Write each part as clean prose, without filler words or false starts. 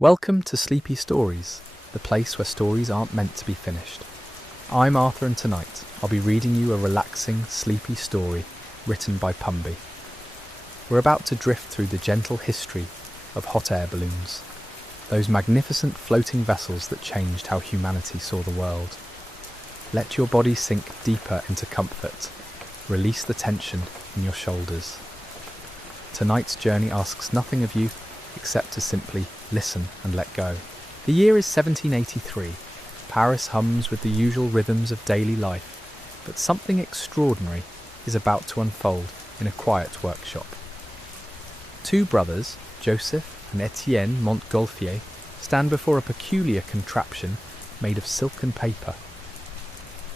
Welcome to Sleepy Stories, the place where stories aren't meant to be finished. I'm Arthur, and tonight I'll be reading you a relaxing, sleepy story written by Pumby. We're about to drift through the gentle history of hot air balloons, those magnificent floating vessels that changed how humanity saw the world. Let your body sink deeper into comfort. Release the tension in your shoulders. Tonight's journey asks nothing of you except to simply listen and let go. The year is 1783. Paris hums with the usual rhythms of daily life, but something extraordinary is about to unfold in a quiet workshop. Two brothers, Joseph and Etienne Montgolfier, stand before a peculiar contraption made of silk and paper.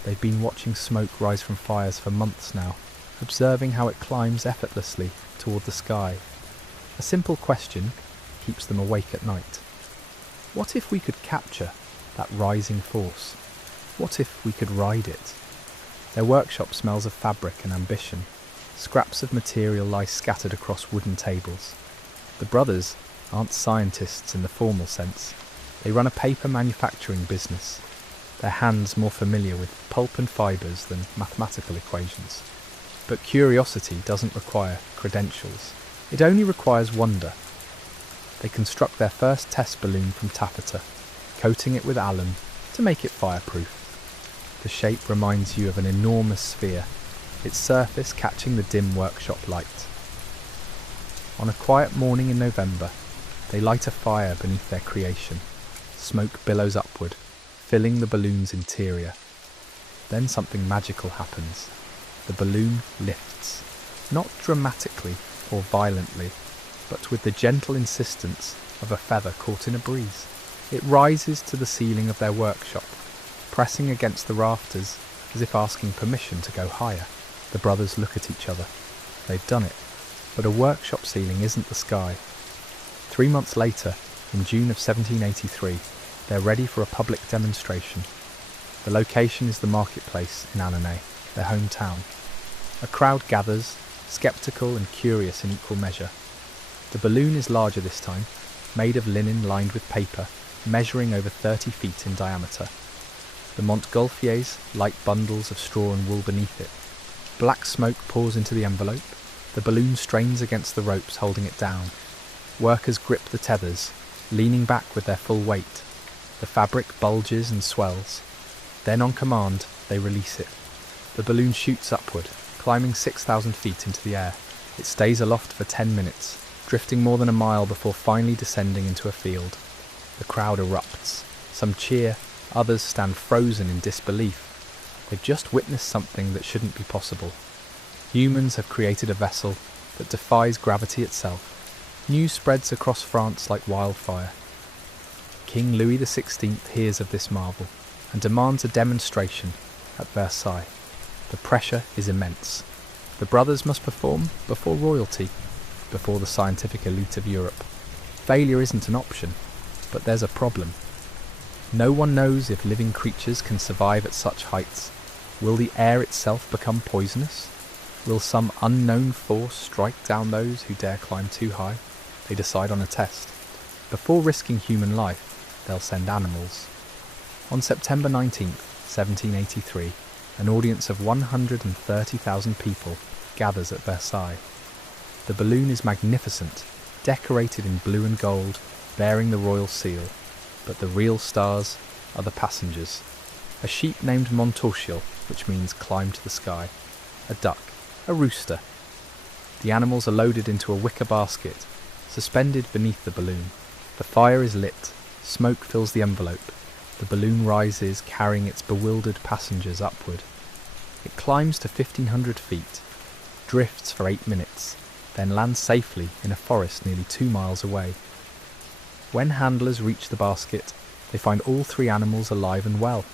They've been watching smoke rise from fires for months now, observing how it climbs effortlessly toward the sky. A simple question keeps them awake at night. What if we could capture that rising force? What if we could ride it? Their workshop smells of fabric and ambition. Scraps of material lie scattered across wooden tables. The brothers aren't scientists in the formal sense. They run a paper manufacturing business, their hands more familiar with pulp and fibres than mathematical equations. But curiosity doesn't require credentials. It only requires wonder. They construct their first test balloon from taffeta, coating it with alum to make it fireproof. The shape reminds you of an enormous sphere, its surface catching the dim workshop light. On a quiet morning in November, they light a fire beneath their creation. Smoke billows upward, filling the balloon's interior. Then something magical happens. The balloon lifts, not dramatically or violently, but with the gentle insistence of a feather caught in a breeze. It rises to the ceiling of their workshop, pressing against the rafters as if asking permission to go higher. The brothers look at each other. They've done it. But a workshop ceiling isn't the sky. 3 months later, in June of 1783, they're ready for a public demonstration. The location is the marketplace in Annonay, their hometown. A crowd gathers, sceptical and curious in equal measure. The balloon is larger this time, made of linen lined with paper, measuring over 30 feet in diameter. The Montgolfiers light bundles of straw and wool beneath it. Black smoke pours into the envelope. The balloon strains against the ropes holding it down. Workers grip the tethers, leaning back with their full weight. The fabric bulges and swells. Then on command, they release it. The balloon shoots upward, climbing 6,000 feet into the air. It stays aloft for 10 minutes, drifting more than a mile before finally descending into a field. The crowd erupts. Some cheer, others stand frozen in disbelief. They've just witnessed something that shouldn't be possible. Humans have created a vessel that defies gravity itself. News spreads across France like wildfire. King Louis XVI hears of this marvel and demands a demonstration at Versailles. The pressure is immense. The brothers must perform before royalty, before the scientific elite of Europe. Failure isn't an option, but there's a problem. No one knows if living creatures can survive at such heights. Will the air itself become poisonous? Will some unknown force strike down those who dare climb too high? They decide on a test. Before risking human life, they'll send animals. On September 19th, 1783, an audience of 130,000 people gathers at Versailles. The balloon is magnificent, decorated in blue and gold, bearing the royal seal, but the real stars are the passengers. A sheep named Montorsiel, which means climb to the sky, a duck, a rooster. The animals are loaded into a wicker basket, suspended beneath the balloon. The fire is lit, smoke fills the envelope. The balloon rises, carrying its bewildered passengers upward. It climbs to 1,500 feet, drifts for 8 minutes, then lands safely in a forest nearly 2 miles away. When handlers reach the basket, they find all 3 animals alive and well.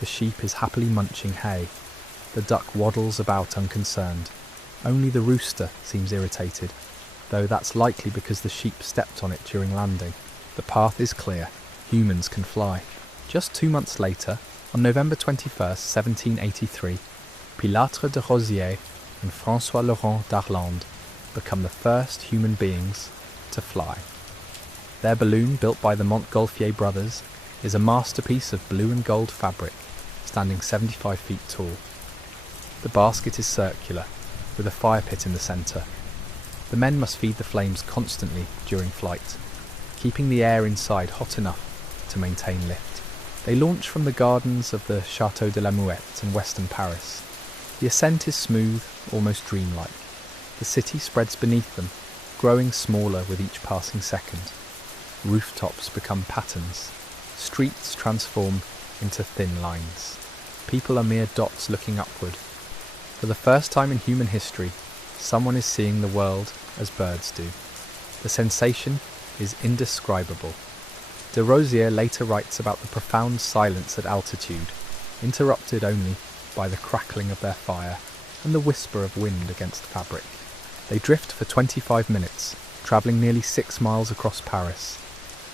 The sheep is happily munching hay. The duck waddles about unconcerned. Only the rooster seems irritated, though that's likely because the sheep stepped on it during landing. The path is clear. Humans can fly. Just 2 months later, on November 21st, 1783, Pilâtre de Rosiers and François Laurent d'Arlande become the first human beings to fly. Their balloon, built by the Montgolfier brothers, is a masterpiece of blue and gold fabric, standing 75 feet tall. The basket is circular, with a fire pit in the centre. The men must feed the flames constantly during flight, keeping the air inside hot enough to maintain lift. They launch from the gardens of the Château de la Muette in western Paris. The ascent is smooth, almost dreamlike. The city spreads beneath them, growing smaller with each passing second. Rooftops become patterns. Streets transform into thin lines. People are mere dots looking upward. For the first time in human history, someone is seeing the world as birds do. The sensation is indescribable. De Rosier later writes about the profound silence at altitude, interrupted only by the crackling of their fire and the whisper of wind against fabric. They drift for 25 minutes, travelling nearly 6 miles across Paris.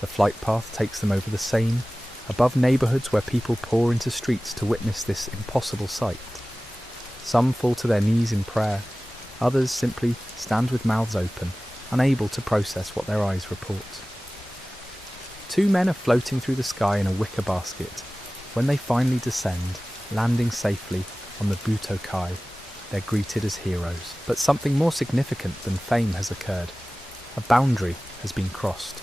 The flight path takes them over the Seine, above neighbourhoods where people pour into streets to witness this impossible sight. Some fall to their knees in prayer, others simply stand with mouths open, unable to process what their eyes report. 2 men are floating through the sky in a wicker basket. When they finally descend, landing safely on the Butte aux Cailles, they're greeted as heroes. But something more significant than fame has occurred. A boundary has been crossed.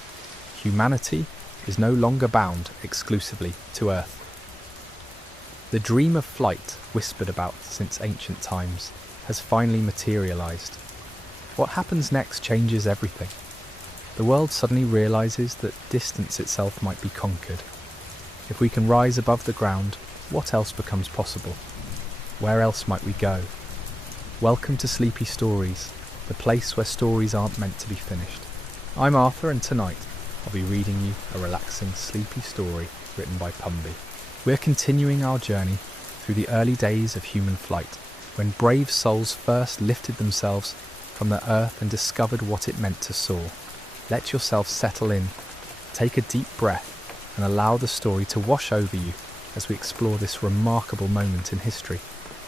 Humanity is no longer bound exclusively to Earth. The dream of flight, whispered about since ancient times, has finally materialised. What happens next changes everything. The world suddenly realises that distance itself might be conquered. If we can rise above the ground, what else becomes possible? Where else might we go? Welcome to Sleepy Stories, the place where stories aren't meant to be finished. I'm Arthur, and tonight I'll be reading you a relaxing, sleepy story written by Pumby. We're continuing our journey through the early days of human flight, when brave souls first lifted themselves from the earth and discovered what it meant to soar. Let yourself settle in, take a deep breath, and allow the story to wash over you as we explore this remarkable moment in history.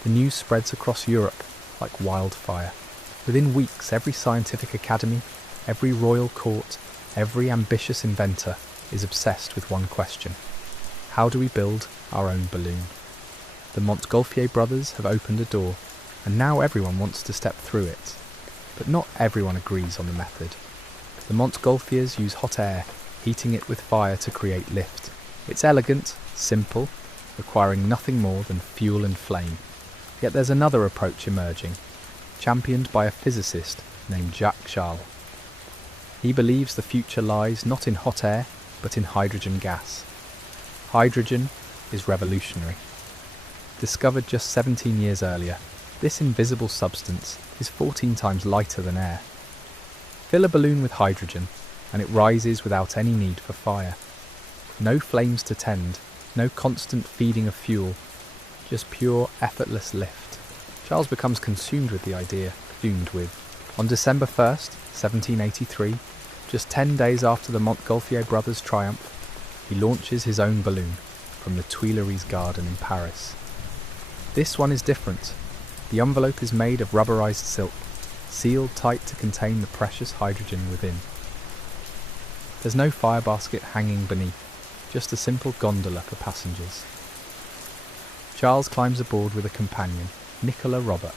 The news spreads across Europe like wildfire. Within weeks, every scientific academy, every royal court, every ambitious inventor is obsessed with one question: how do we build our own balloon? The Montgolfier brothers have opened a door, and now everyone wants to step through it. But not everyone agrees on the method. The Montgolfiers use hot air, heating it with fire to create lift. It's elegant, simple, requiring nothing more than fuel and flame. Yet there's another approach emerging, championed by a physicist named Jacques Charles. He believes the future lies not in hot air, but in hydrogen gas. Hydrogen is revolutionary. Discovered just 17 years earlier, this invisible substance is 14 times lighter than air. Fill a balloon with hydrogen, and it rises without any need for fire. No flames to tend, no constant feeding of fuel, just pure, effortless lift. Charles becomes consumed with the idea, doomed with. On December 1st, 1783, just 10 days after the Montgolfier brothers' triumph, he launches his own balloon from the Tuileries garden in Paris. This one is different. The envelope is made of rubberized silk, sealed tight to contain the precious hydrogen within. There's no fire basket hanging beneath, just a simple gondola for passengers. Charles climbs aboard with a companion, Nicolas Robert.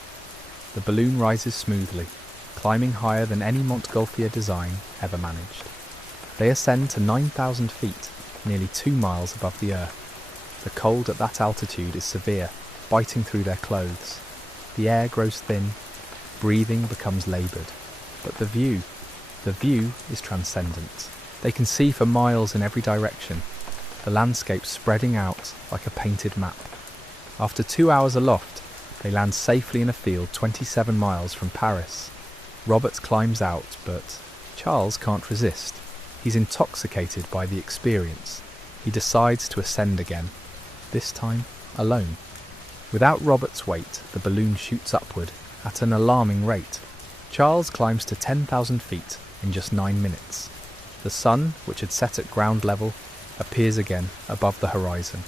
The balloon rises smoothly, climbing higher than any Montgolfier design ever managed. They ascend to 9,000 feet, nearly 2 miles above the earth. The cold at that altitude is severe, biting through their clothes. The air grows thin, breathing becomes laboured. But the view is transcendent. They can see for miles in every direction, the landscape spreading out like a painted map. After 2 hours aloft, they land safely in a field 27 miles from Paris. Robert climbs out, but Charles can't resist. He's intoxicated by the experience. He decides to ascend again, this time alone. Without Robert's weight, the balloon shoots upward at an alarming rate. Charles climbs to 10,000 feet in just 9 minutes. The sun, which had set at ground level, appears again above the horizon.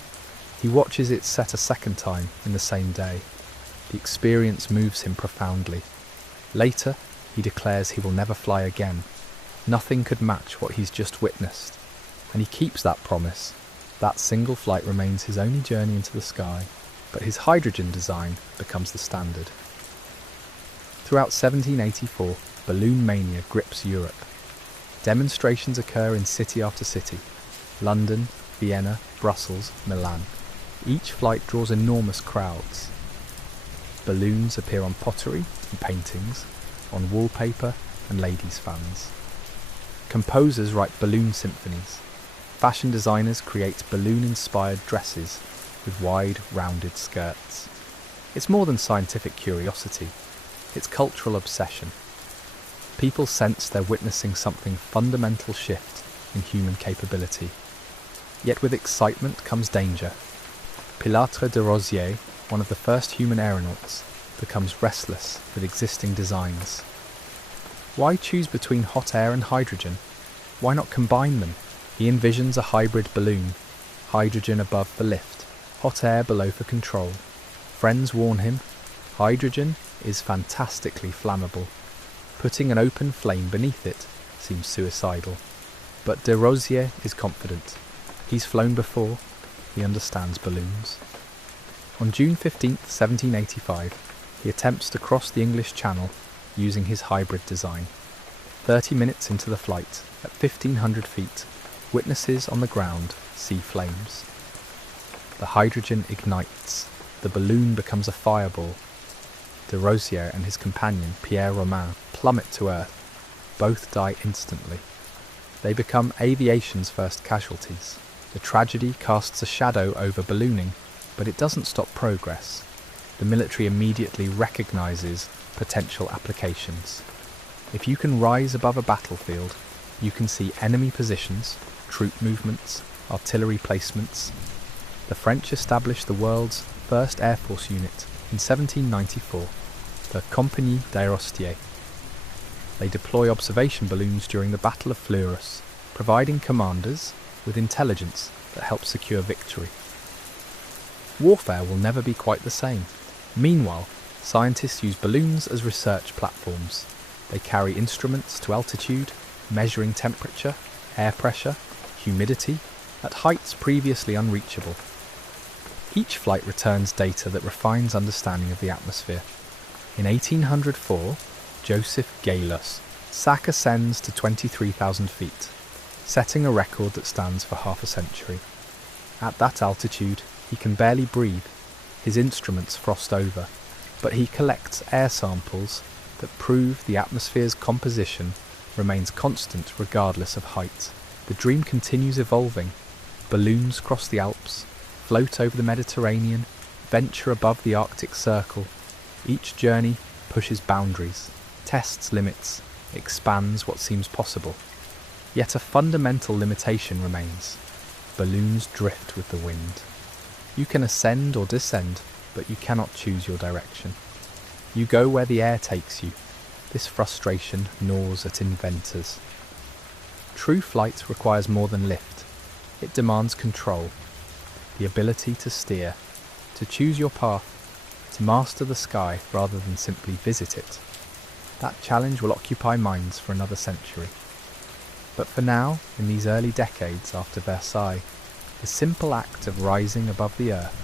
He watches it set a second time in the same day. The experience moves him profoundly. Later, he declares he will never fly again. Nothing could match what he's just witnessed, and he keeps that promise. That single flight remains his only journey into the sky, but his hydrogen design becomes the standard. Throughout 1784, balloon mania grips Europe. Demonstrations occur in city after city: London, Vienna, Brussels, Milan. Each flight draws enormous crowds. Balloons appear on pottery and paintings, on wallpaper and ladies' fans. Composers write balloon symphonies. Fashion designers create balloon-inspired dresses with wide, rounded skirts. It's more than scientific curiosity, it's cultural obsession. People sense they're witnessing something fundamental shift in human capability. Yet with excitement comes danger. Pilatre de Rosier, one of the first human aeronauts, becomes restless with existing designs. Why choose between hot air and hydrogen? Why not combine them? He envisions a hybrid balloon, hydrogen above for lift, hot air below for control. Friends warn him, hydrogen is fantastically flammable. Putting an open flame beneath it seems suicidal. But de Rosier is confident. He's flown before, he understands balloons. On June 15th, 1785, he attempts to cross the English Channel using his hybrid design. 30 minutes into the flight, at 1,500 feet, witnesses on the ground see flames. The hydrogen ignites. The balloon becomes a fireball. De Rosier and his companion, Pierre Romain, plummet to earth. Both die instantly. They become aviation's first casualties. The tragedy casts a shadow over ballooning, but it doesn't stop progress. The military immediately recognises potential applications. If you can rise above a battlefield, you can see enemy positions, troop movements, artillery placements. The French established the world's first Air Force unit in 1794, the Compagnie d'Aérostiers. They deploy observation balloons during the Battle of Fleurus, providing commanders with intelligence that helps secure victory. Warfare will never be quite the same. Meanwhile, scientists use balloons as research platforms. They carry instruments to altitude, measuring temperature, air pressure, humidity, at heights previously unreachable. Each flight returns data that refines understanding of the atmosphere. In 1804, Joseph Gaylus ascends to 23,000 feet, setting a record that stands for half a century. At that altitude, he can barely breathe. His instruments frost over, but he collects air samples that prove the atmosphere's composition remains constant regardless of height. The dream continues evolving. Balloons cross the Alps, float over the Mediterranean, venture above the Arctic Circle. Each journey pushes boundaries, tests limits, expands what seems possible. Yet a fundamental limitation remains. Balloons drift with the wind. You can ascend or descend, but you cannot choose your direction. You go where the air takes you. This frustration gnaws at inventors. True flight requires more than lift. It demands control, the ability to steer, to choose your path, to master the sky rather than simply visit it. That challenge will occupy minds for another century. But for now, in these early decades after Versailles, the simple act of rising above the earth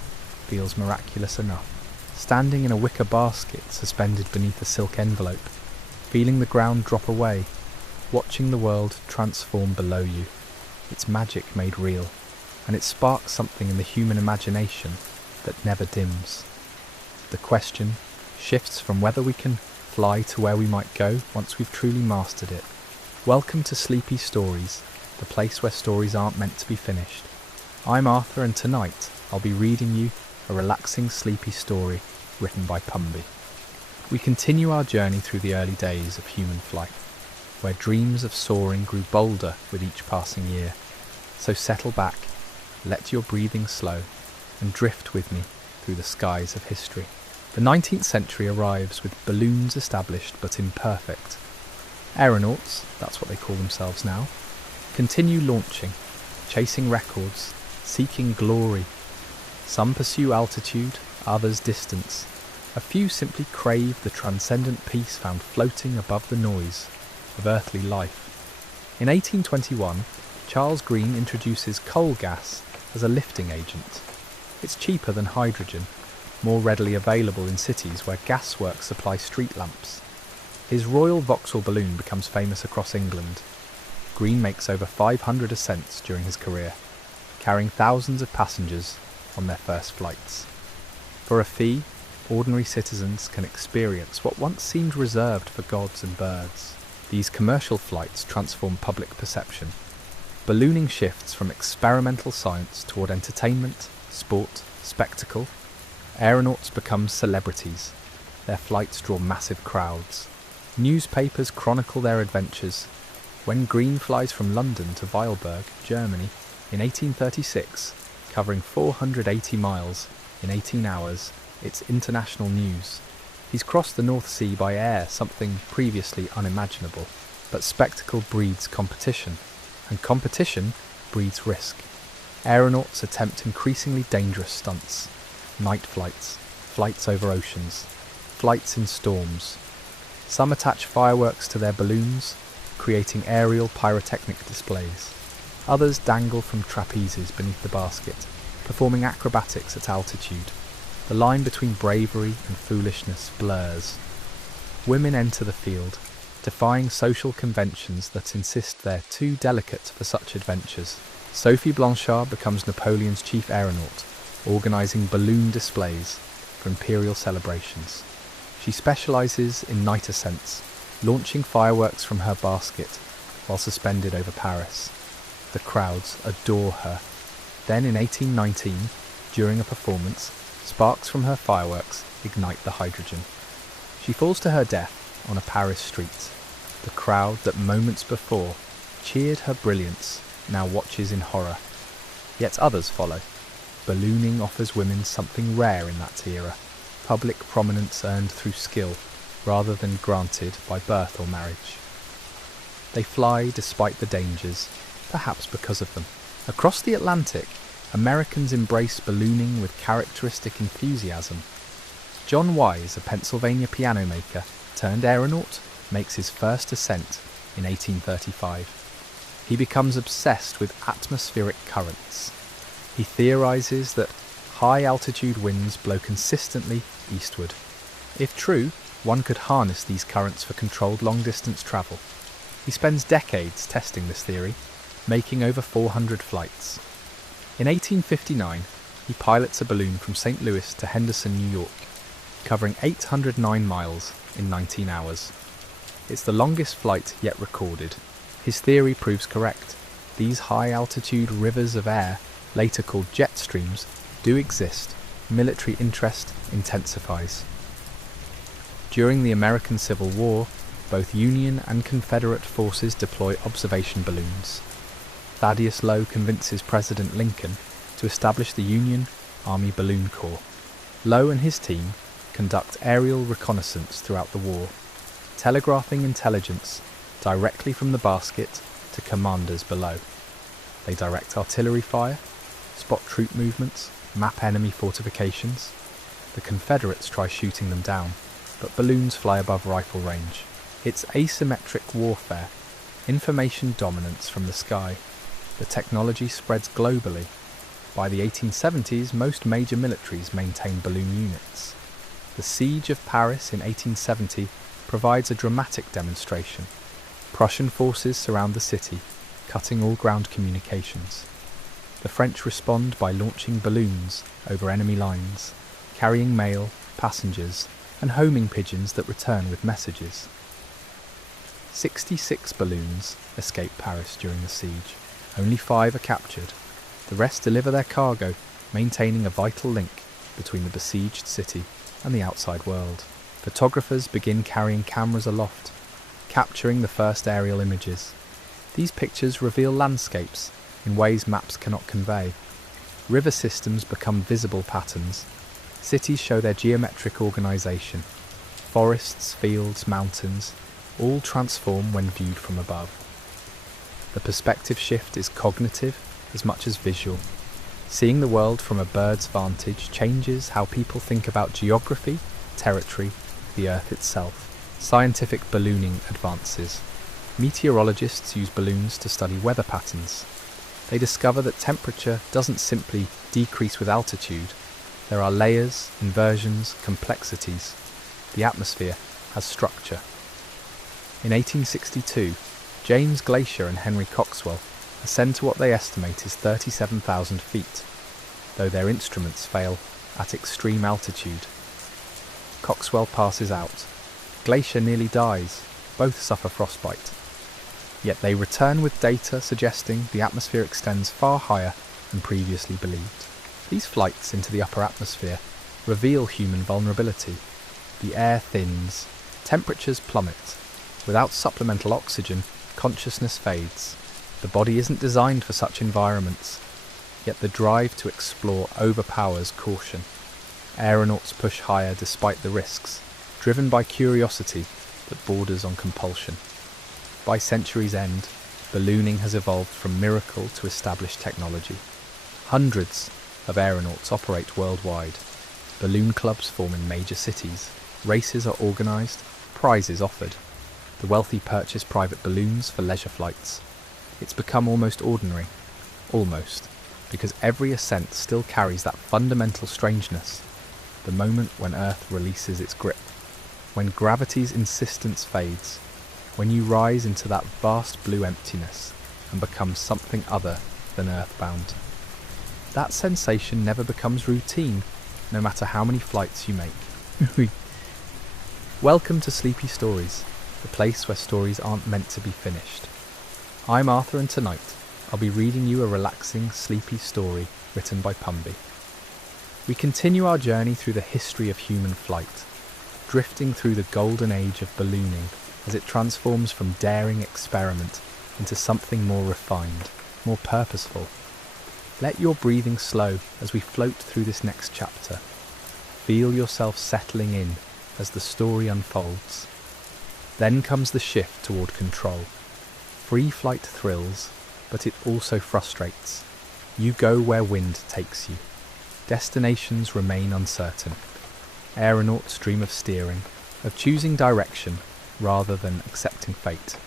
feels miraculous enough. Standing in a wicker basket suspended beneath a silk envelope, feeling the ground drop away, watching the world transform below you. It's magic made real, and it sparks something in the human imagination that never dims. The question shifts from whether we can fly to where we might go once we've truly mastered it. Welcome to Sleepy Stories, the place where stories aren't meant to be finished. I'm Arthur, and tonight I'll be reading you a relaxing, sleepy story written by Pumby. We continue our journey through the early days of human flight, where dreams of soaring grew bolder with each passing year. So settle back, let your breathing slow, and drift with me through the skies of history. The 19th century arrives with balloons established but imperfect. Aeronauts, that's what they call themselves now, continue launching, chasing records, seeking glory. Some pursue altitude, others distance. A few simply crave the transcendent peace found floating above the noise of earthly life. In 1821, Charles Green introduces coal gas as a lifting agent. It's cheaper than hydrogen, more readily available in cities where gasworks supply street lamps. His Royal Vauxhall balloon becomes famous across England. Green makes over 500 ascents during his career, carrying thousands of passengers on their first flights. For a fee, ordinary citizens can experience what once seemed reserved for gods and birds. These commercial flights transform public perception. Ballooning shifts from experimental science toward entertainment, sport, spectacle. Aeronauts become celebrities. Their flights draw massive crowds. Newspapers chronicle their adventures. When Green flies from London to Weilburg, Germany, in 1836, covering 480 miles in 18 hours, it's international news. He's crossed the North Sea by air, something previously unimaginable. But spectacle breeds competition, and competition breeds risk. Aeronauts attempt increasingly dangerous stunts. Night flights, flights over oceans, flights in storms. Some attach fireworks to their balloons, creating aerial pyrotechnic displays. Others dangle from trapezes beneath the basket, performing acrobatics at altitude. The line between bravery and foolishness blurs. Women enter the field, defying social conventions that insist they're too delicate for such adventures. Sophie Blanchard becomes Napoleon's chief aeronaut, organising balloon displays for imperial celebrations. She specialises in night ascents, launching fireworks from her basket while suspended over Paris. The crowds adore her. Then in 1819, during a performance, sparks from her fireworks ignite the hydrogen. She falls to her death on a Paris street. The crowd that moments before cheered her brilliance now watches in horror. Yet others follow. Ballooning offers women something rare in that era, public prominence earned through skill rather than granted by birth or marriage. They fly despite the dangers, perhaps because of them. Across the Atlantic, Americans embrace ballooning with characteristic enthusiasm. John Wise, a Pennsylvania piano maker turned aeronaut, makes his first ascent in 1835. He becomes obsessed with atmospheric currents. He theorizes that high-altitude winds blow consistently eastward. If true, one could harness these currents for controlled long-distance travel. He spends decades testing this theory, making over 400 flights. In 1859, he pilots a balloon from St. Louis to Henderson, New York, covering 809 miles in 19 hours. It's the longest flight yet recorded. His theory proves correct. These high-altitude rivers of air, later called jet streams, do exist. Military interest intensifies. During the American Civil War, both Union and Confederate forces deploy observation balloons. Thaddeus Lowe convinces President Lincoln to establish the Union Army Balloon Corps. Lowe and his team conduct aerial reconnaissance throughout the war, telegraphing intelligence directly from the basket to commanders below. They direct artillery fire, spot troop movements, map enemy fortifications. The Confederates try shooting them down, but balloons fly above rifle range. It's asymmetric warfare, information dominance from the sky. The technology spreads globally. By the 1870s, most major militaries maintain balloon units. The Siege of Paris in 1870 provides a dramatic demonstration. Prussian forces surround the city, cutting all ground communications. The French respond by launching balloons over enemy lines, carrying mail, passengers, and homing pigeons that return with messages. 66 balloons escape Paris during the siege. Only 5 are captured. The rest deliver their cargo, maintaining a vital link between the besieged city and the outside world. Photographers begin carrying cameras aloft, capturing the first aerial images. These pictures reveal landscapes in ways maps cannot convey. River systems become visible patterns. Cities show their geometric organisation. Forests, fields, mountains, all transform when viewed from above. The perspective shift is cognitive as much as visual. Seeing the world from a bird's vantage changes how people think about geography, territory, the Earth itself. Scientific ballooning advances. Meteorologists use balloons to study weather patterns. They discover that temperature doesn't simply decrease with altitude. There are layers, inversions, complexities. The atmosphere has structure. In 1862, James Glaisher and Henry Coxwell ascend to what they estimate is 37,000 feet, though their instruments fail at extreme altitude. Coxwell passes out. Glaisher nearly dies. Both suffer frostbite. Yet they return with data suggesting the atmosphere extends far higher than previously believed. These flights into the upper atmosphere reveal human vulnerability. The air thins, temperatures plummet. Without supplemental oxygen, consciousness fades. The body isn't designed for such environments, yet the drive to explore overpowers caution. Aeronauts push higher despite the risks, driven by curiosity that borders on compulsion. By century's end, ballooning has evolved from miracle to established technology. Hundreds of aeronauts operate worldwide. Balloon clubs form in major cities. Races are organised, prizes offered. The wealthy purchase private balloons for leisure flights. It's become almost ordinary. Almost. Because every ascent still carries that fundamental strangeness. The moment when Earth releases its grip. When gravity's insistence fades. When you rise into that vast blue emptiness and become something other than earthbound. That sensation never becomes routine, no matter how many flights you make. Welcome to Sleepy Stories, the place where stories aren't meant to be finished. I'm Arthur, and tonight I'll be reading you a relaxing, sleepy story written by Pumby. We continue our journey through the history of human flight, drifting through the golden age of ballooning as it transforms from daring experiment into something more refined, more purposeful. Let your breathing slow as we float through this next chapter. Feel yourself settling in as the story unfolds. Then comes the shift toward control. Free flight thrills, but it also frustrates. You go where wind takes you. Destinations remain uncertain. Aeronauts dream of steering, of choosing direction rather than accepting fate.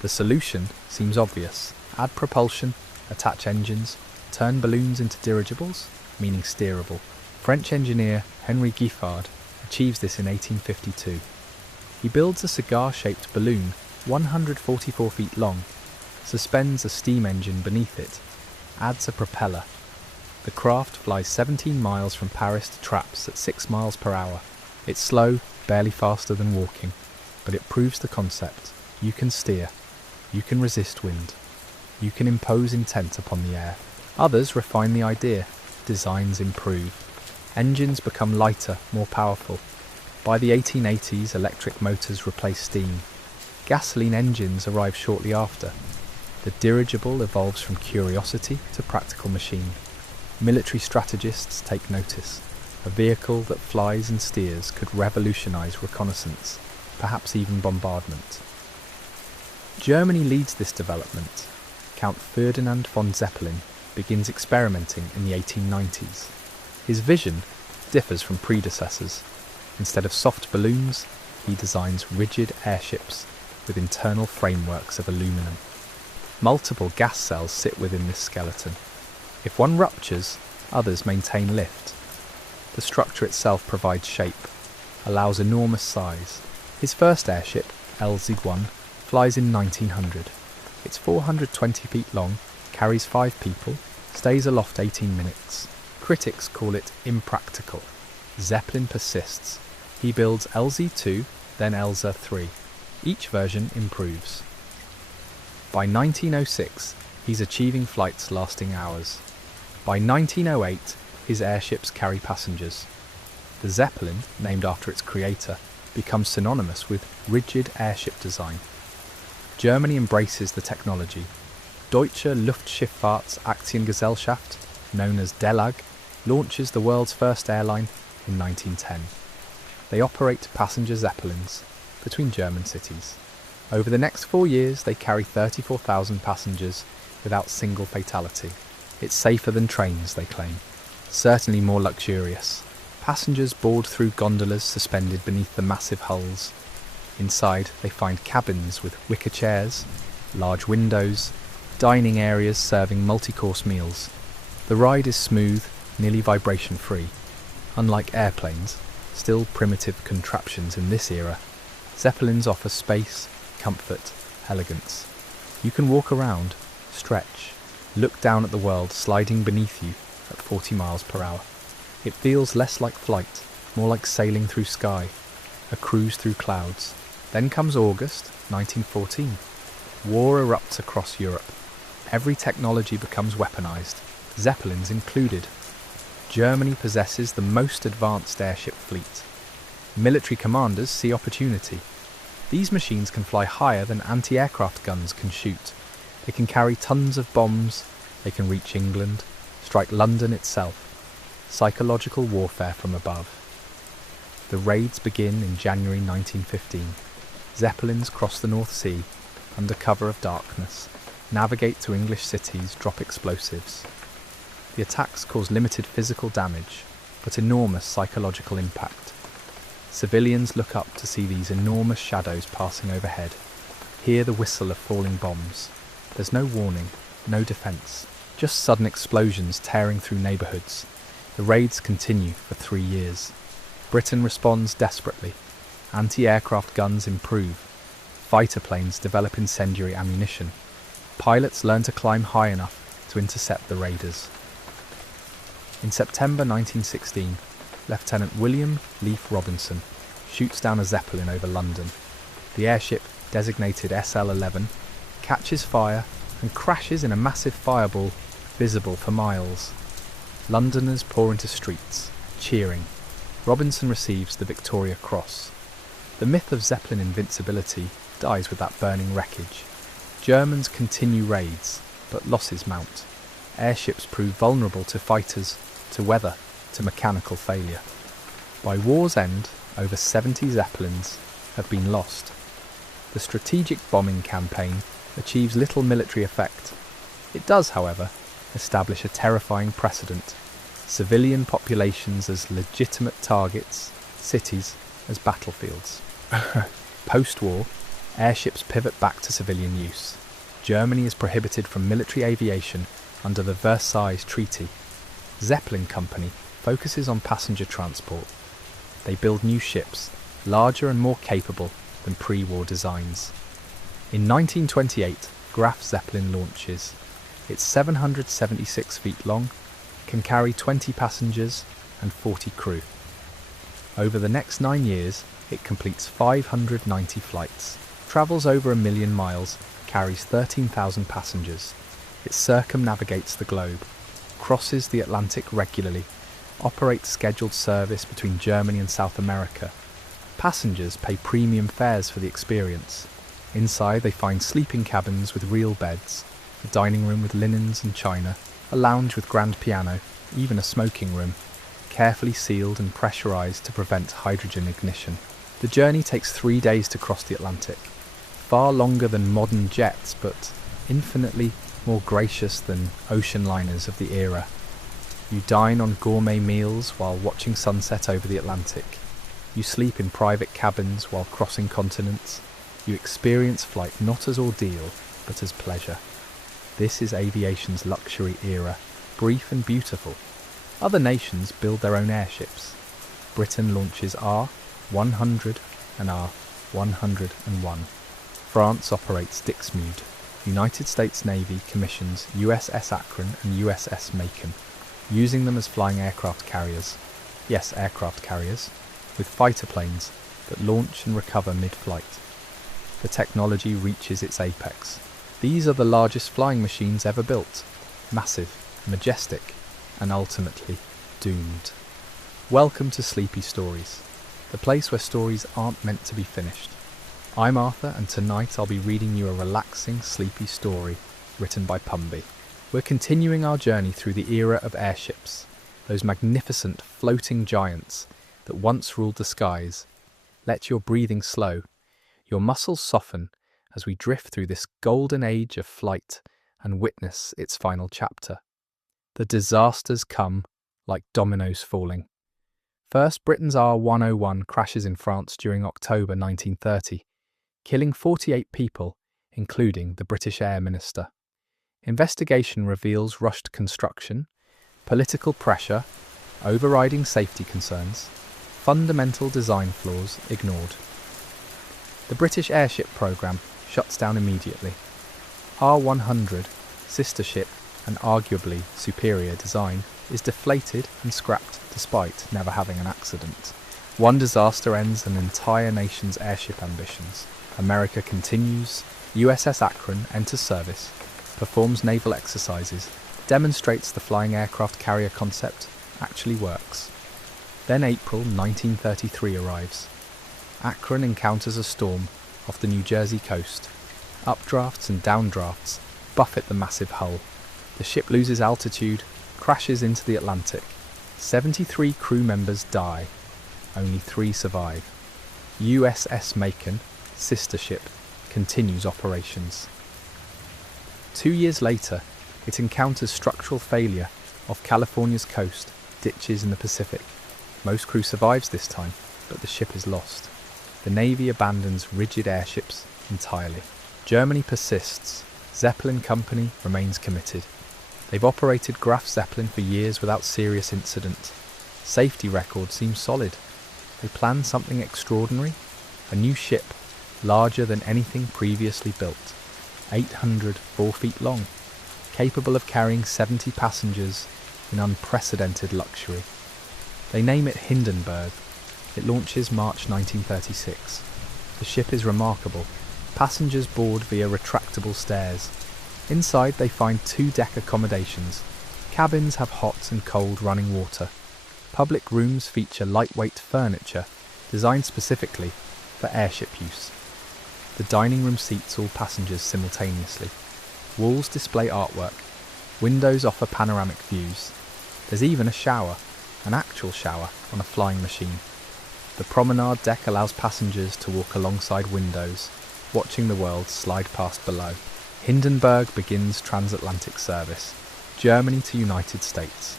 The solution seems obvious. Add propulsion, attach engines, turn balloons into dirigibles, meaning steerable. French engineer Henry Giffard achieves this in 1852. He builds a cigar-shaped balloon 144 feet long, suspends a steam engine beneath it, adds a propeller. The craft flies 17 miles from Paris to Trappes at 6 miles per hour. It's slow, barely faster than walking, but it proves the concept. You can steer, you can resist wind, you can impose intent upon the air. Others refine the idea, designs improve. Engines become lighter, more powerful. By the 1880s, electric motors replace steam. Gasoline engines arrive shortly after. The dirigible evolves from curiosity to practical machine. Military strategists take notice. A vehicle that flies and steers could revolutionize reconnaissance, perhaps even bombardment. Germany leads this development. Count Ferdinand von Zeppelin begins experimenting in the 1890s. His vision differs from predecessors. Instead of soft balloons, he designs rigid airships with internal frameworks of aluminum. Multiple gas cells sit within this skeleton. If one ruptures, others maintain lift. The structure itself provides shape, allows enormous size. His first airship, LZ-1, flies in 1900. It's 420 feet long, carries 5 people, stays aloft 18 minutes. Critics call it impractical. Zeppelin persists. He builds LZ-2, then LZ-3. Each version improves. By 1906, he's achieving flights lasting hours. By 1908, his airships carry passengers. The Zeppelin, named after its creator, becomes synonymous with rigid airship design. Germany embraces the technology. Deutsche Luftschifffahrts Aktiengesellschaft, known as DELAG, launches the world's first airline in 1910. They operate passenger Zeppelins between German cities. Over the next 4 years, they carry 34,000 passengers without single fatality. It's safer than trains, they claim. Certainly more luxurious. Passengers board through gondolas suspended beneath the massive hulls. Inside, they find cabins with wicker chairs, large windows, dining areas serving multi-course meals. The ride is smooth, nearly vibration-free. Unlike airplanes, still primitive contraptions in this era, Zeppelins offer space, comfort, elegance. You can walk around, stretch, look down at the world sliding beneath you at 40 miles per hour. It feels less like flight, more like sailing through sky, a cruise through clouds. Then comes August 1914. War erupts across Europe. Every technology becomes weaponized, Zeppelins included. Germany possesses the most advanced airship fleet. Military commanders see opportunity. These machines can fly higher than anti-aircraft guns can shoot. They can carry tons of bombs. They can reach England, strike London itself. Psychological warfare from above. The raids begin in January 1915. Zeppelins cross the North Sea, under cover of darkness, navigate to English cities, drop explosives. The attacks cause limited physical damage, but enormous psychological impact. Civilians look up to see these enormous shadows passing overhead, hear the whistle of falling bombs. There's no warning, no defence, just sudden explosions tearing through neighbourhoods. The raids continue for 3 years. Britain responds desperately. Anti-aircraft guns improve. Fighter planes develop incendiary ammunition. Pilots learn to climb high enough to intercept the raiders. In September 1916, Lieutenant William Leaf Robinson shoots down a Zeppelin over London. The airship, designated SL-11, catches fire and crashes in a massive fireball visible for miles. Londoners pour into streets, cheering. Robinson receives the Victoria Cross. The myth of Zeppelin invincibility dies with that burning wreckage. Germans continue raids, but losses mount. Airships prove vulnerable to fighters, to weather, to mechanical failure. By war's end, over 70 Zeppelins have been lost. The strategic bombing campaign achieves little military effect. It does, however, establish a terrifying precedent. Civilian populations as legitimate targets, cities as battlefields. Post-war, airships pivot back to civilian use. Germany is prohibited from military aviation under the Versailles Treaty. Zeppelin Company focuses on passenger transport. They build new ships, larger and more capable than pre-war designs. In 1928, Graf Zeppelin launches. It's 776 feet long, can carry 20 passengers and 40 crew. Over the next 9 years, it completes 590 flights, travels over 1 million miles, carries 13,000 passengers. It circumnavigates the globe, crosses the Atlantic regularly, operates scheduled service between Germany and South America. Passengers pay premium fares for the experience. Inside they find sleeping cabins with real beds, a dining room with linens and china, a lounge with grand piano, even a smoking room, carefully sealed and pressurized to prevent hydrogen ignition. The journey takes 3 days to cross the Atlantic, far longer than modern jets, but infinitely more gracious than ocean liners of the era. You dine on gourmet meals while watching sunset over the Atlantic. You sleep in private cabins while crossing continents. You experience flight not as ordeal, but as pleasure. This is aviation's luxury era, brief and beautiful. Other nations build their own airships. Britain launches R-100 and R-101. France operates Dixmude. United States Navy commissions USS Akron and USS Macon, using them as flying aircraft carriers. Yes, aircraft carriers, with fighter planes that launch and recover mid-flight. The technology reaches its apex. These are the largest flying machines ever built. Massive, majestic, and ultimately doomed. Welcome to Sleepy Stories, the place where stories aren't meant to be finished. I'm Arthur, and tonight I'll be reading you a relaxing, sleepy story written by Pumby. We're continuing our journey through the era of airships, those magnificent floating giants that once ruled the skies. Let your breathing slow, your muscles soften as we drift through this golden age of flight and witness its final chapter. The disasters come like dominoes falling. First, Britain's R-101 crashes in France during October 1930. killing 48 people, including the British Air Minister. Investigation reveals rushed construction, political pressure, overriding safety concerns, fundamental design flaws ignored. The British airship programme shuts down immediately. R-100, sister ship and arguably superior design, is deflated and scrapped despite never having an accident. One disaster ends an entire nation's airship ambitions. America continues, USS Akron enters service, performs naval exercises, demonstrates the flying aircraft carrier concept actually works. Then April 1933 arrives. Akron encounters a storm off the New Jersey coast. Updrafts and downdrafts buffet the massive hull. The ship loses altitude, crashes into the Atlantic. 73 crew members die. Only 3 survive. USS Macon, sister ship, continues operations. 2 years later, it encounters structural failure off California's coast, ditches in the Pacific. Most crew survives this time, but the ship is lost. The Navy abandons rigid airships entirely. Germany persists. Zeppelin Company remains committed. They've operated Graf Zeppelin for years without serious incident. Safety record seems solid. They plan something extraordinary, a new ship, larger than anything previously built, 804 feet long, capable of carrying 70 passengers in unprecedented luxury. They name it Hindenburg. It launches March 1936. The ship is remarkable. Passengers board via retractable stairs. Inside they find 2-deck accommodations. Cabins have hot and cold running water. Public rooms feature lightweight furniture designed specifically for airship use. The dining room seats all passengers simultaneously. Walls display artwork. Windows offer panoramic views. There's even a shower, an actual shower, on a flying machine. The promenade deck allows passengers to walk alongside windows, watching the world slide past below. Hindenburg begins transatlantic service. Germany to United States.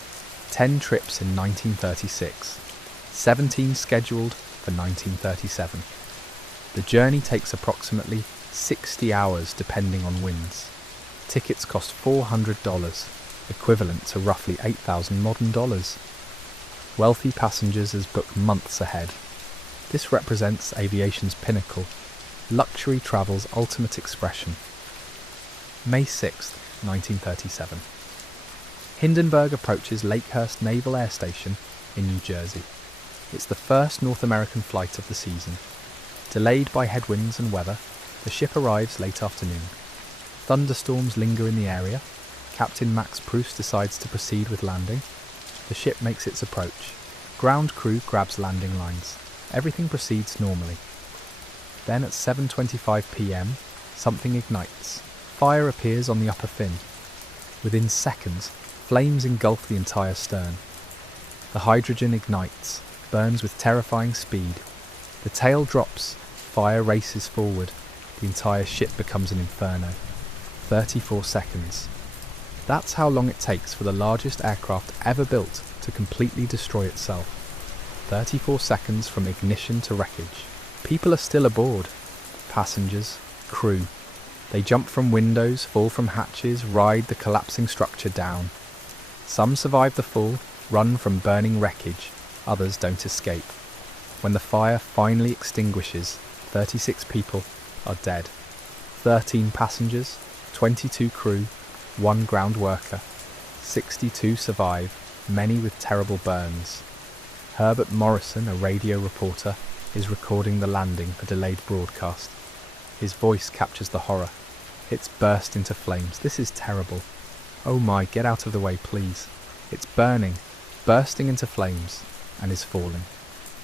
10 trips in 1936. 17 scheduled for 1937. The journey takes approximately 60 hours depending on winds. Tickets cost $400, equivalent to roughly 8,000 modern dollars. Wealthy passengers is booked months ahead. This represents aviation's pinnacle, luxury travel's ultimate expression. May 6, 1937. Hindenburg approaches Lakehurst Naval Air Station in New Jersey. It's the first North American flight of the season. Delayed by headwinds and weather, the ship arrives late afternoon. Thunderstorms linger in the area. Captain Max Proust decides to proceed with landing. The ship makes its approach. Ground crew grabs landing lines. Everything proceeds normally. Then at 7:25 p.m, something ignites. Fire appears on the upper fin. Within seconds, flames engulf the entire stern. The hydrogen ignites, burns with terrifying speed. The tail drops, fire races forward. The entire ship becomes an inferno. 34 seconds. That's how long it takes for the largest aircraft ever built to completely destroy itself. 34 seconds from ignition to wreckage. People are still aboard. Passengers, crew. They jump from windows, fall from hatches, ride the collapsing structure down. Some survive the fall, run from burning wreckage. Others don't escape. When the fire finally extinguishes, 36 people are dead. 13 passengers, 22 crew, 1 ground worker. 62 survive, many with terrible burns. Herbert Morrison, a radio reporter, is recording the landing for delayed broadcast. His voice captures the horror. It's burst into flames. This is terrible. Oh my, get out of the way, please. It's burning, bursting into flames, and is falling.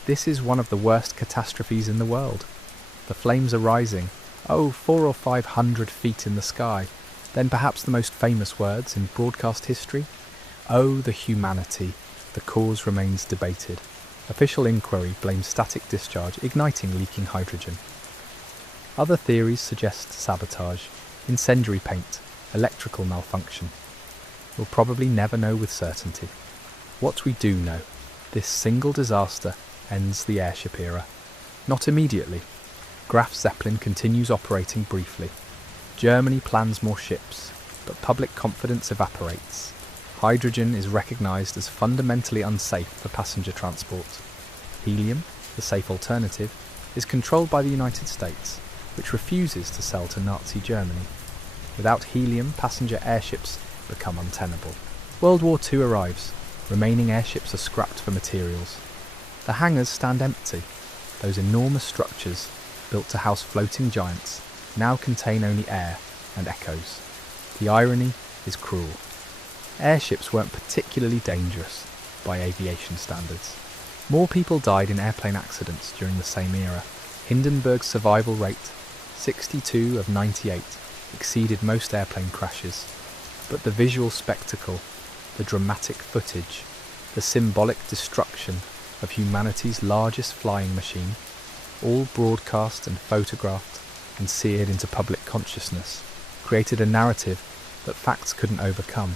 This is one of the worst catastrophes in the world. The flames are rising, 400 or 500 feet in the sky. Then perhaps the most famous words in broadcast history. Oh, the humanity. The cause remains debated. Official inquiry blames static discharge igniting leaking hydrogen. Other theories suggest sabotage, incendiary paint, electrical malfunction. We'll probably never know with certainty. What we do know, this single disaster ends the airship era. Not immediately. Graf Zeppelin continues operating briefly. Germany plans more ships, but public confidence evaporates. Hydrogen is recognised as fundamentally unsafe for passenger transport. Helium, the safe alternative, is controlled by the United States, which refuses to sell to Nazi Germany. Without helium, passenger airships become untenable. World War II arrives. Remaining airships are scrapped for materials. The hangars stand empty. Those enormous structures, built to house floating giants, now contain only air and echoes. The irony is cruel. Airships weren't particularly dangerous by aviation standards. More people died in airplane accidents during the same era. Hindenburg's survival rate, 62 of 98, exceeded most airplane crashes. But the visual spectacle, the dramatic footage, the symbolic destruction of humanity's largest flying machine, all broadcast and photographed and seared into public consciousness, created a narrative that facts couldn't overcome.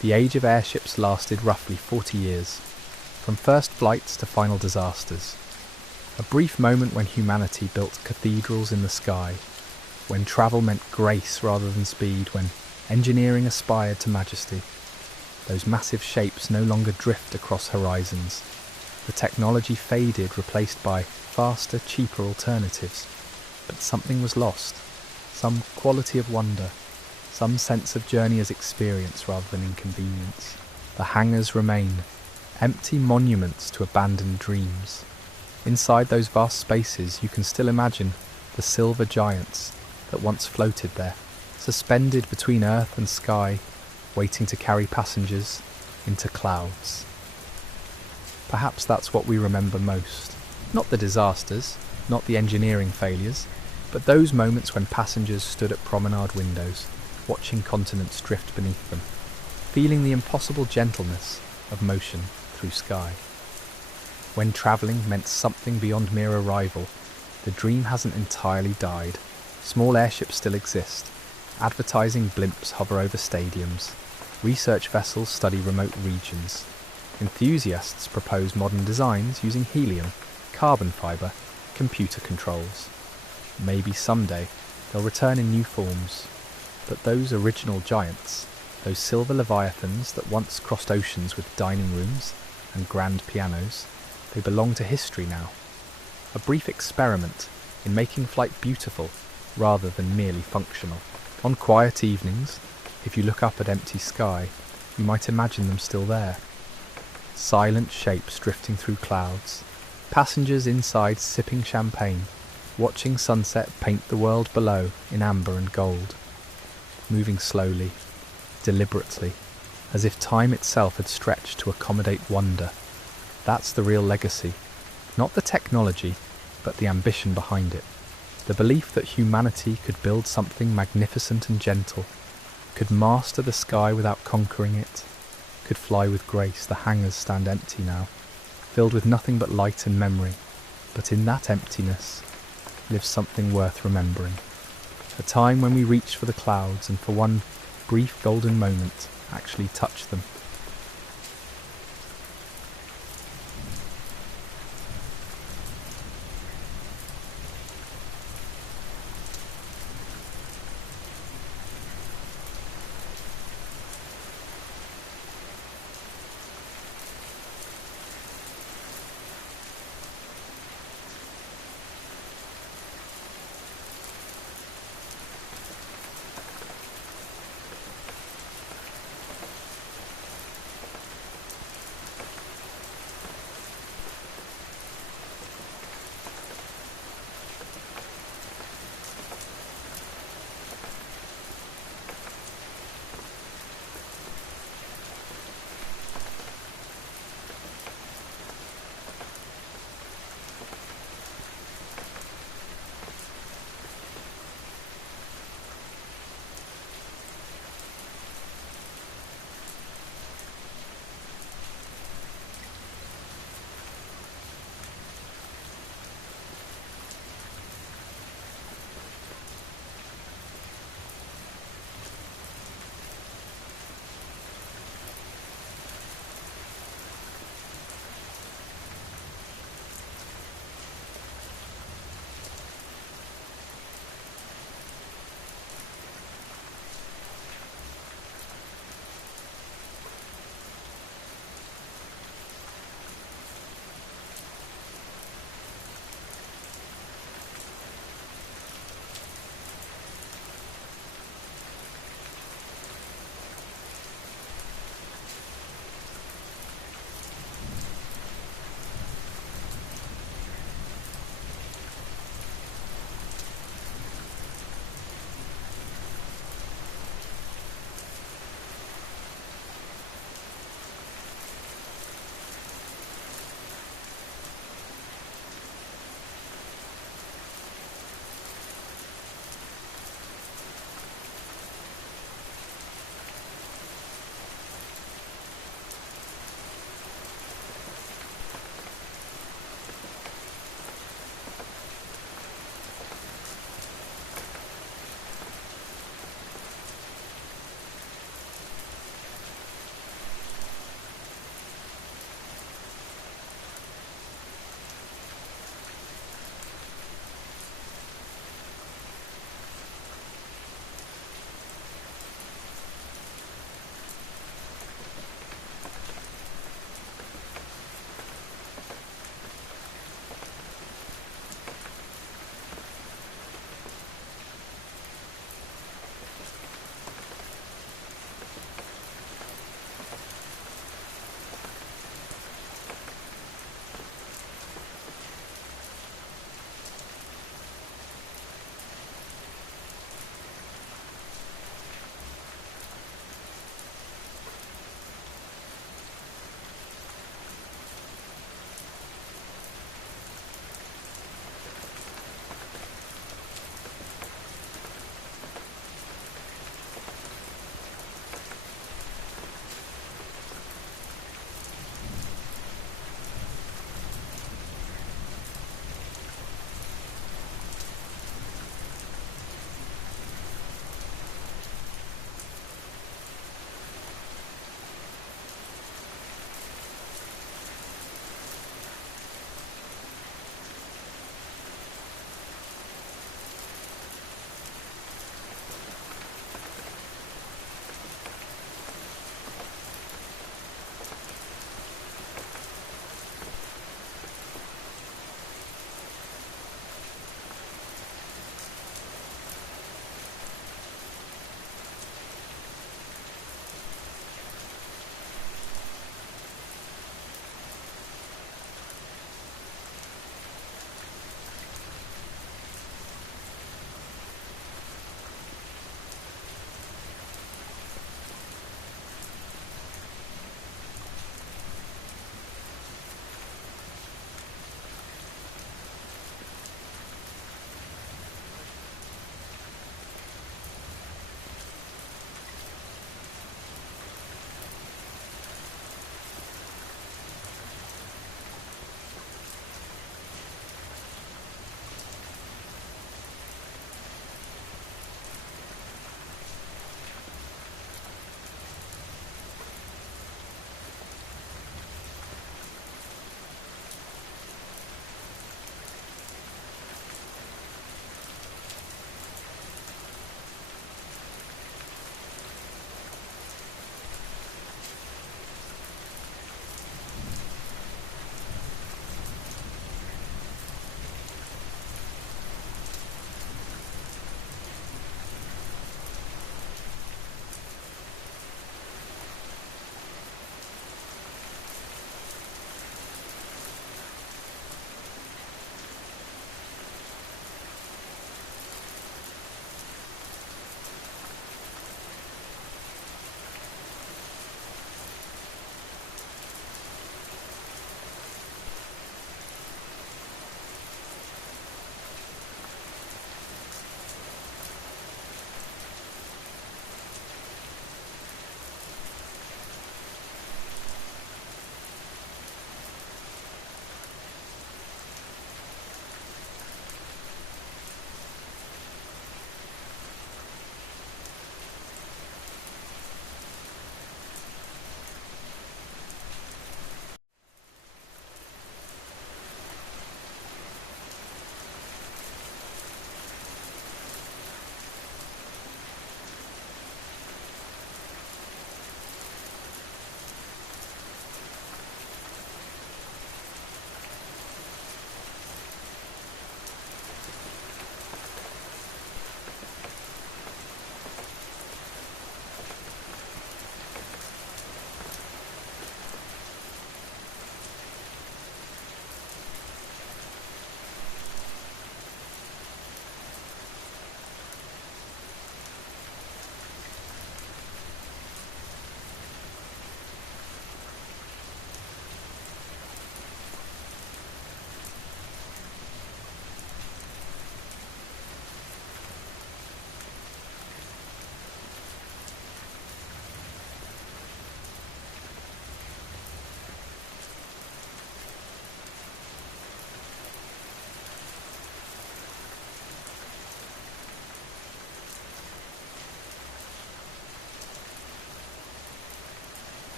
The age of airships lasted roughly 40 years, from first flights to final disasters. A brief moment when humanity built cathedrals in the sky, when travel meant grace rather than speed, when engineering aspired to majesty. Those massive shapes no longer drift across horizons. The technology faded, replaced by faster, cheaper alternatives. But something was lost. Some quality of wonder. Some sense of journey as experience rather than inconvenience. The hangars remain, empty monuments to abandoned dreams. Inside those vast spaces you can still imagine the silver giants that once floated there, suspended between earth and sky, waiting to carry passengers into clouds. Perhaps that's what we remember most. Not the disasters, not the engineering failures, but those moments when passengers stood at promenade windows, watching continents drift beneath them, feeling the impossible gentleness of motion through sky. When travelling meant something beyond mere arrival, the dream hasn't entirely died. Small airships still exist. Advertising blimps hover over stadiums. Research vessels study remote regions. Enthusiasts propose modern designs using helium, carbon fibre, computer controls. Maybe someday they'll return in new forms. But those original giants, those silver leviathans that once crossed oceans with dining rooms and grand pianos, they belong to history now. A brief experiment in making flight beautiful rather than merely functional. On quiet evenings, if you look up at empty sky, you might imagine them still there. Silent shapes drifting through clouds, passengers inside sipping champagne, watching sunset paint the world below in amber and gold, moving slowly, deliberately, as if time itself had stretched to accommodate wonder. That's the real legacy, not the technology, but the ambition behind it. The belief that humanity could build something magnificent and gentle, could master the sky without conquering it, could fly with grace. The hangars stand empty now, filled with nothing but light and memory. But in that emptiness lives something worth remembering. A time when we reached for the clouds and for one brief golden moment actually touched them.